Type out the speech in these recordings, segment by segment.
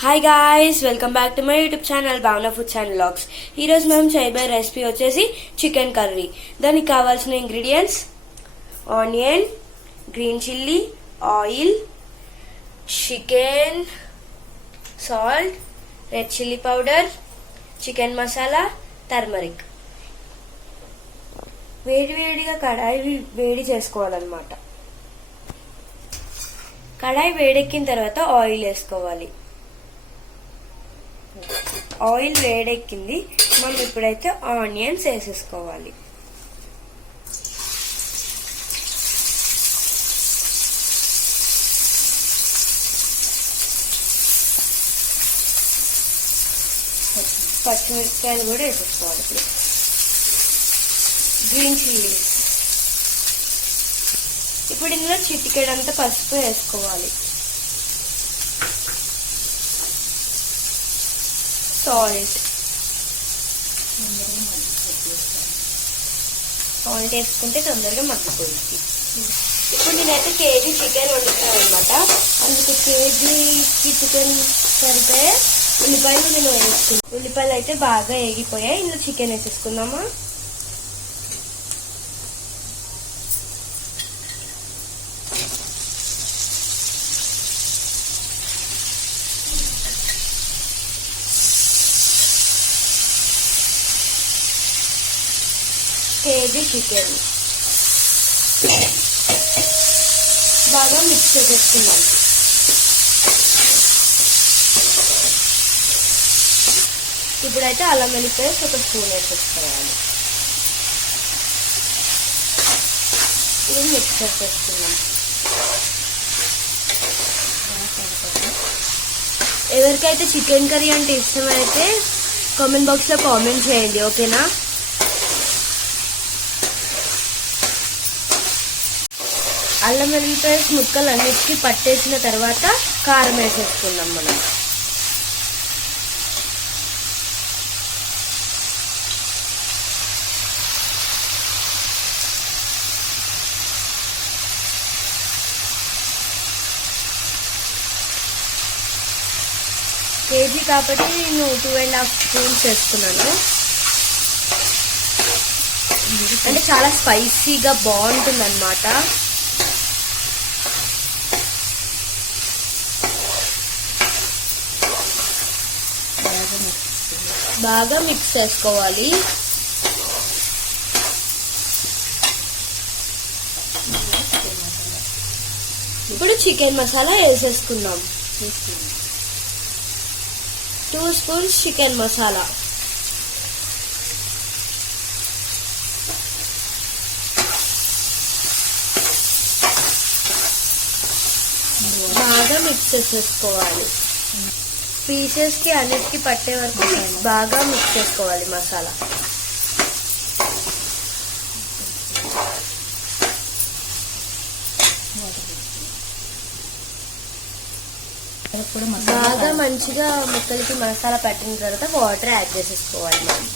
Hi guys, welcome back to my YouTube channel భావన foods and vlogs. ఈరోజు మేము చేయబోయే రెసిపీ వచ్చేసి చికెన్ కర్రీ. దానికి కావాల్సిన ingredients: onion, green chilli, oil, chicken, salt, red chilli powder, chicken masala, turmeric. వేడివేడిగా కడాయి వేడి చేసుకోవాలన్నమాట. కడాయి వేడెక్కిన తర్వాత ఆయిల్ వేసుకోవాలి. ఆయిల్ వేడెక్కింది, మనం ఇప్పుడైతే ఆనియన్స్ వేసేసుకోవాలి. పచ్చిమిరపకాయలు కూడా వేసేసుకోవాలి. Green chillies. ఇప్పుడు ఇందులో చిటికెడంతా పసుపు వేసుకోవాలి. సాల్ట్ వేసుకుంటే తొందరగా మగ్గిపోయింది. ఇప్పుడు నేనైతే కేజీ చికెన్ వండుతాను అనమాట. అందుకు కేజీకి చికెన్ సరిపోయే ఉల్లిపాయలు నేను వేసుకున్నాను. ఉల్లిపాయలు అయితే బాగా వేగిపోయాయి. ఇందులో చికెన్ వేసేసుకుందామా. కేజీ చికెన్ బాగా మిక్స్ చేసేసుకున్నాం. ఇప్పుడైతే అల్లం వెల్లుల్లి పేస్ట్ ఒక స్పూన్ వేసేసుకోవాలి. ఇది మిక్స్ చేసేసుకున్నాం. ఎవరికైతే చికెన్ కర్రీ అంటే ఇష్టమైతే కామెంట్ బాక్స్ లో కామెంట్ చేయండి, ఓకేనా. అల్లం వెల్లుల్లి పేస్ట్ ముక్కలు అన్నిటికీ పట్టేసిన తర్వాత కారం వేసేసుకుందాం మనం. కేజీ కాబట్టి నేను 2.5 స్పూన్స్ వేసుకున్నాను. అంటే చాలా స్పైసీగా బాగుంటుంది అన్నమాట. బాగా మిక్స్ చేసుకోవాలి. ఇప్పుడు చికెన్ మసాలా వేసేసుకుందాం. 2 స్పూన్స్ చికెన్ మసాలా. బాగా మిక్స్ చేసేసుకోవాలి. పీసెస్ కి అన్నిటికీ పట్టే వరకు బాగా మిక్స్ చేసుకోవాలి మసాలా. బాగా మంచిగా ముక్కలకి మసాలా పట్టిన తర్వాత వాటర్ యాడ్ చేసేసుకోవాలి మనం.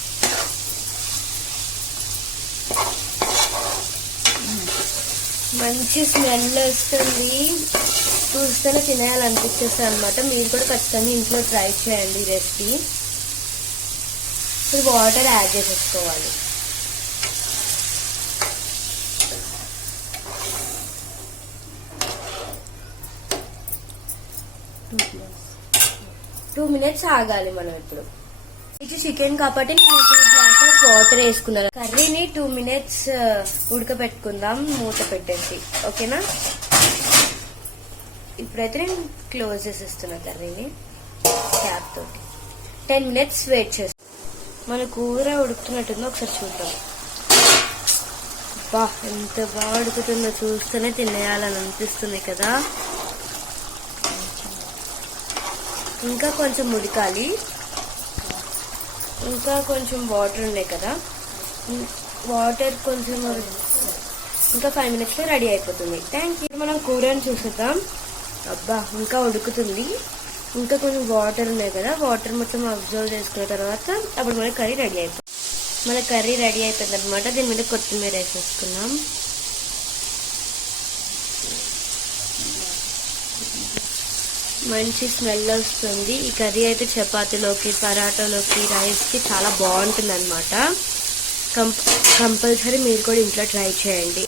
మంచి స్మెల్ వస్తుంది, చూస్తేనే తినేయాలనిపించేస్తుంది అనమాట. మీరు కూడా ఖచ్చితంగా ఇంట్లో ట్రై చేయండి ఈ రెసిపీ. ఇప్పుడు వాటర్ యాడ్ చేసేసుకోవాలి. టూ మినిట్స్ ఆగాలి మనం. ఇప్పుడు ఇది చికెన్ కాబట్టి నేను 2 గ్లాసెస్ వాటర్ వేసుకున్నాను. కర్రీని 2 మినిట్స్ ఉడకబెట్టుకుందాం మూత పెట్టేసి, ఓకేనా. ఇప్పుడైతే నేను క్లోజ్ చేసేస్తున్నా కర్రీని క్యాప్ తోటి. 10 మినిట్స్ వెయిట్ చేస్తాను. మన కూర ఉడుకుతున్నట్టుందో ఒకసారి చూద్దాం. బా, ఎంత బాగా ఉడుకుతుందో చూస్తూనే తినేయాలని అనిపిస్తుంది కదా. ఇంకా కొంచెం ఉడకాలి. ఇంకా కొంచెం వాటర్ ఉన్నాయి కదా, వాటర్ కొంచెం ఇంకా 5 మినిట్స్ లో రెడీ అయిపోతుంది. Thank you. మనం కూరని చూసేద్దాం. అబ్బా, ఇంకా ఉడుకుతుంది. ఇంకా కొంచెం వాటర్ ఉన్నాయి కదా, వాటర్ మొత్తం అబ్జర్వ్ చేసుకున్న తర్వాత అప్పుడు మన కర్రీ రెడీ అయిపోతుంది. మన కర్రీ రెడీ అయిపోయింది అనమాట. దీని మీద కొత్తిమీర వేసేసుకున్నాం. మంచి స్మెల్ వస్తుంది. ఈ కర్రీ అయితే చపాతీలోకి, పరాటాలోకి, రైస్కి చాలా బాగుంటుంది అనమాట. కంపల్సరీ మీరు కూడా ఇంట్లో ట్రై చేయండి.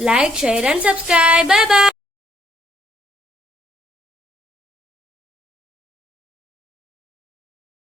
Like, share and subscribe. Bye bye.